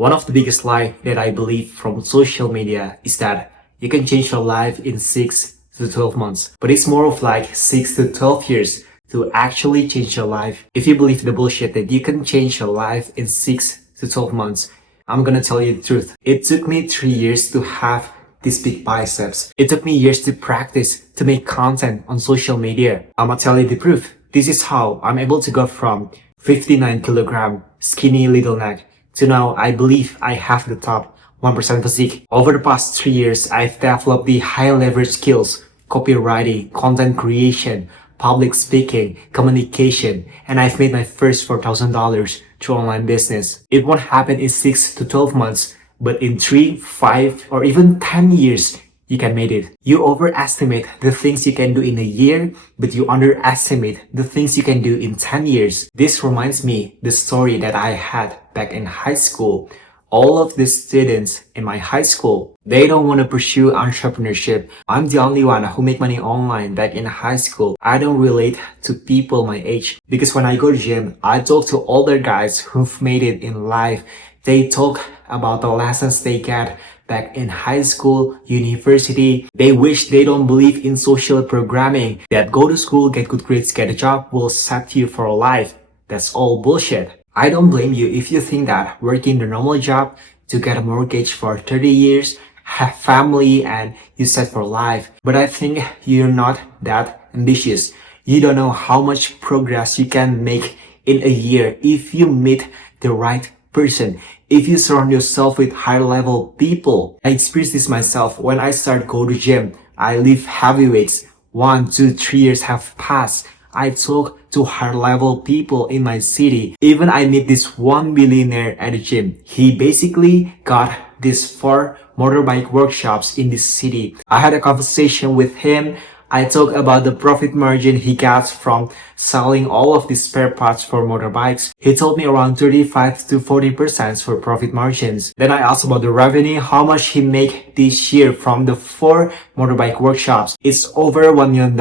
One of the biggest lies that I believe from social media is that you can change your life in 6 to 12 months. But it's more of like 6 to 12 years to actually change your life. If you believe the bullshit that you can change your life in 6 to 12 months, I'm gonna tell you the truth. It took me 3 years to have these big biceps. It took me years to practice to make content on social media. I'm gonna tell you the proof. This is how I'm able to go from 59 kilogram skinny little neck to now I believe I have the top 1% physique. Over the past 3 years, I've developed the high leverage skills, copywriting, content creation, public speaking, communication, and I've made my first $4,000 through online business. It won't happen in 6 to 12 months, but in 3, 5, or even 10 years, you can make it. You overestimate the things you can do in a year, but you underestimate the things you can do in 10 years. This reminds me the story that I had back in high school. All of the students in my high school, they don't want to pursue entrepreneurship. I'm the only one who make money online back in high school. I don't relate to people my age because when I go to gym, I talk to older guys who've made it in life. They talk about the lessons they get back in high school, university. They wish they don't believe in social programming that go to school, get good grades, get a job will set you for life. That's all bullshit. I don't blame you if you think that working the normal job to get a mortgage for 30 years, have family, and you set for life. But I think you're not that ambitious. You don't know how much progress you can make in a year if you meet the right person. If you surround yourself with high level people. I experienced this myself when I started go to gym. I lift heavy weights. 1, 2, 3 years have passed. I talk to high level people in my city. Even I meet this one billionaire at the gym. He basically got these 4 motorbike workshops in this city. I had a conversation with him. I talk about the profit margin he gets from selling all of these spare parts for motorbikes. He told me around 35 to 40% for profit margins. Then I asked about the revenue, how much he make this year from the 4 motorbike workshops. It's over $1 million.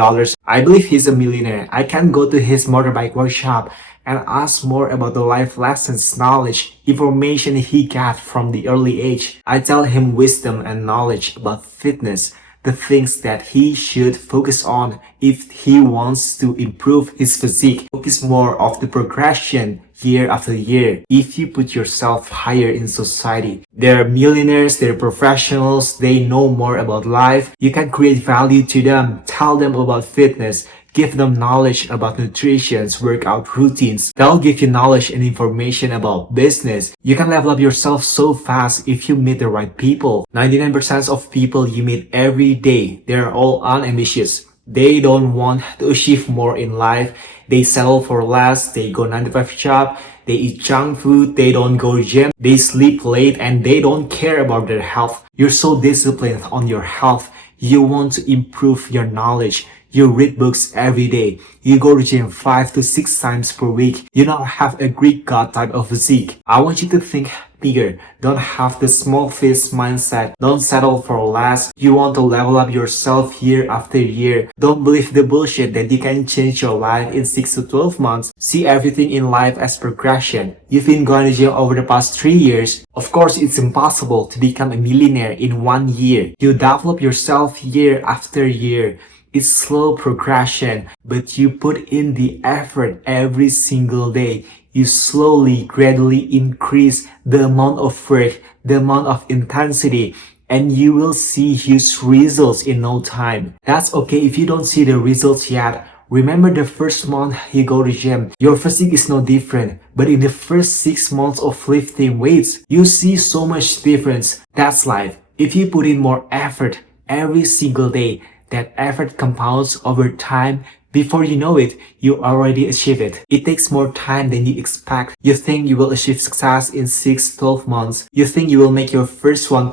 I believe he's a millionaire. I can go to his motorbike workshop and ask more about the life lessons, knowledge, information he got from the early age. I tell him wisdom and knowledge about fitness, the things that he should focus on if he wants to improve his physique. Focus more of the progression year after year. If you put yourself higher in society, they're millionaires, they're professionals, they know more about life. You can create value to them, tell them about fitness, give them knowledge about nutrition, workout routines. They'll give you knowledge and information about business. You can level up yourself so fast if you meet the right people. 99% of people you meet every day, they're all unambitious. They don't want to achieve more in life. They settle for less. They go 9 to 5 job. They eat junk food. They don't go to gym. They sleep late and they don't care about their health. You're so disciplined on your health. You want to improve your knowledge. You read books every day. You go to gym 5 to 6 times per week. You now have a Greek god type of physique. I want you to think bigger. Don't have the small fist mindset. Don't settle for less. You want to level up yourself year after year. Don't believe the bullshit that you can change your life in 6 to 12 months. See everything in life as progression. You've been going to gym over the past 3 years. Of course, it's impossible to become a millionaire in 1 year. You develop yourself year after year. It's slow progression, but you put in the effort every single day. You slowly, gradually increase the amount of work, the amount of intensity, and you will see huge results in no time. That's okay if you don't see the results yet. Remember the first month you go to gym, your physique is no different. But in the first 6 months of lifting weights, you see so much difference. That's life. If you put in more effort every single day, that effort compounds over time. Before you know it, you already achieve it. It takes more time than you expect. You think you will achieve success in 6-12 months. You think you will make your first $1,000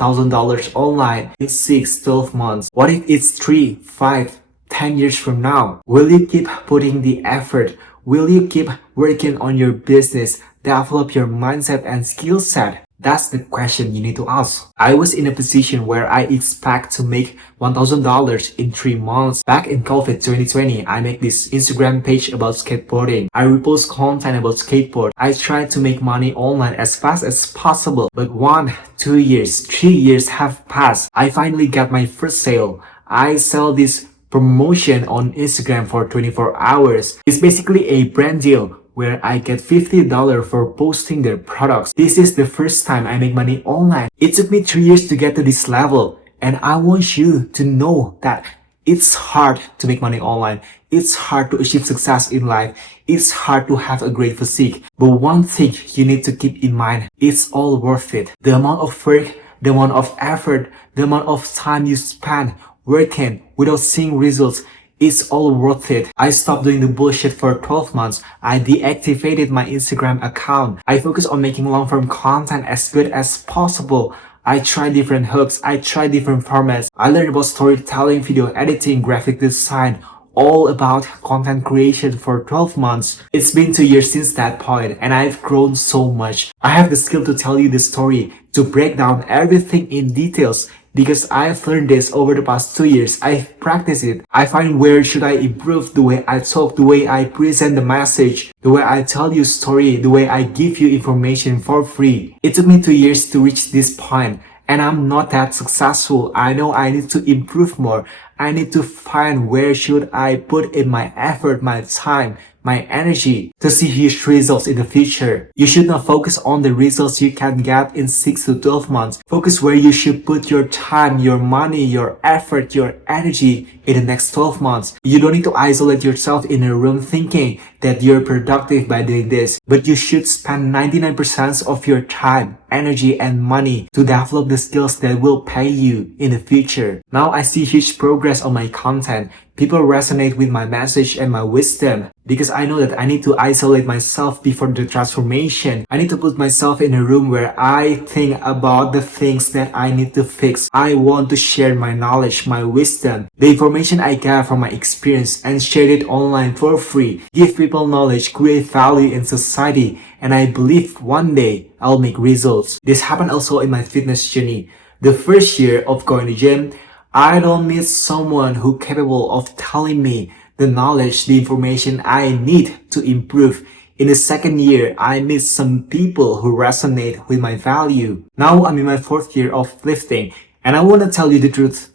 online in 6-12 months. What if it's 3, 5, 10 years from now? Will you keep putting the effort? Will you keep working on your business develop your mindset and skill set? That's the question you need to ask. I was in a position where I expect to make $1,000 in 3 months. Back in COVID 2020, I make this Instagram page about skateboarding. I repost content about skateboard. I try to make money online as fast as possible. But 1, 2 years, 3 years have passed. I finally got my first sale. I sell this promotion on Instagram for 24 hours. It's basically a brand deal where I get $50 for posting their products. This is the first time I make money online. It took me 3 years to get to this level, and I want you to know that it's hard to make money online. It's hard to achieve success in life. It's hard to have a great physique. But one thing you need to keep in mind, it's all worth it. The amount of work, the amount of effort, the amount of time you spend working without seeing results, it's all worth it. I stopped doing the bullshit for 12 months. I deactivated my Instagram account. I focused on making long-form content as good as possible. I tried different hooks. I tried different formats. I learned about storytelling, video editing, graphic design, all about content creation for 12 months. It's been 2 years since that point, and I've grown so much. I have the skill to tell you the story, to break down everything in details, because I've learned this over the past 2 years. I've practiced it. I find where should I improve the way I talk, the way I present the message, the way I tell you story, the way I give you information for free. It took me 2 years to reach this point, and I'm not that successful. I know I need to improve more. I need to find where should I put in my effort, my time, my energy to see huge results in the future. You should not focus on the results you can get in 6 to 12 months. Focus where you should put your time, your money, your effort, your energy in the next 12 months. You don't need to isolate yourself in a room thinking that you're productive by doing this, but you should spend 99% of your time, energy, and money to develop the skills that will pay you in the future. Now I see huge progress on my content. People resonate with my message and my wisdom because I know that I need to isolate myself before the transformation. I need to put myself in a room where I think about the things that I need to fix. I want to share my knowledge, my wisdom, the information I got from my experience, and share it online for free. Give people knowledge, create value in society, and I believe one day I'll make results. This happened also in my fitness journey. The first year of going to gym, I don't meet someone who capable of telling me the knowledge, the information I need to improve. In the second year, I meet some people who resonate with my value. Now I'm in my 4th year of lifting, and I want to tell you the truth.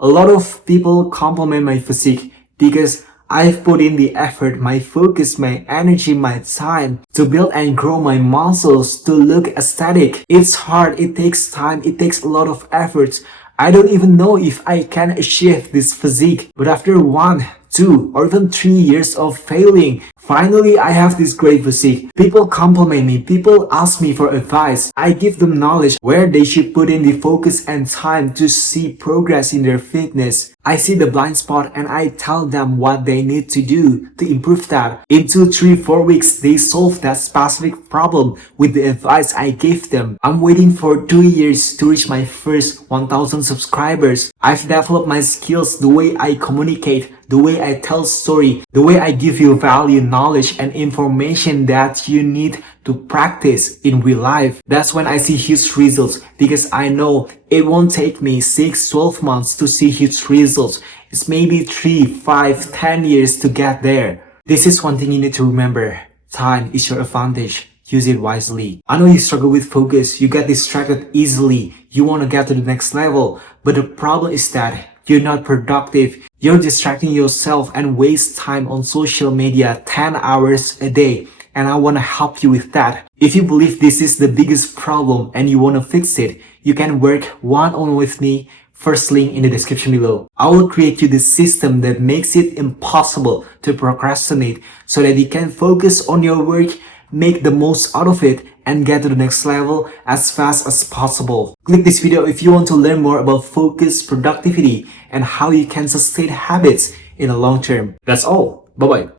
A lot of people compliment my physique because I've put in the effort, my focus, my energy, my time to build and grow my muscles to look aesthetic. It's hard, it takes time, it takes a lot of efforts. I don't even know if I can achieve this physique, but after 1, 2, or even 3 years of failing, finally I have this great physique. People compliment me, people ask me for advice. I give them knowledge where they should put in the focus and time to see progress in their fitness. I see the blind spot and I tell them what they need to do to improve that. In 2, 3, 4 weeks, they solve that specific problem with the advice I gave them. I'm waiting for 2 years to reach my first 1,000 subscribers. I've developed my skills, the way I communicate, the way I tell story, the way I give you value, knowledge, and information that you need to practice in real life. That's when I see huge results because I know it won't take me 6, 12 months to see huge results. It's maybe 3, 5, 10 years to get there. This is one thing you need to remember. Time is your advantage. Use it wisely. I know you struggle with focus. You get distracted easily. You want to get to the next level. But the problem is that you're not productive. You're distracting yourself and waste time on social media 10 hours a day. And I want to help you with that. If you believe this is the biggest problem and you want to fix it, you can work one-on-one with me. First link in the description below. I will create you the system that makes it impossible to procrastinate so that you can focus on your work, make the most out of it, and get to the next level as fast as possible. Click this video if you want to learn more about focus, productivity, and how you can sustain habits in the long term. That's all. Bye-bye.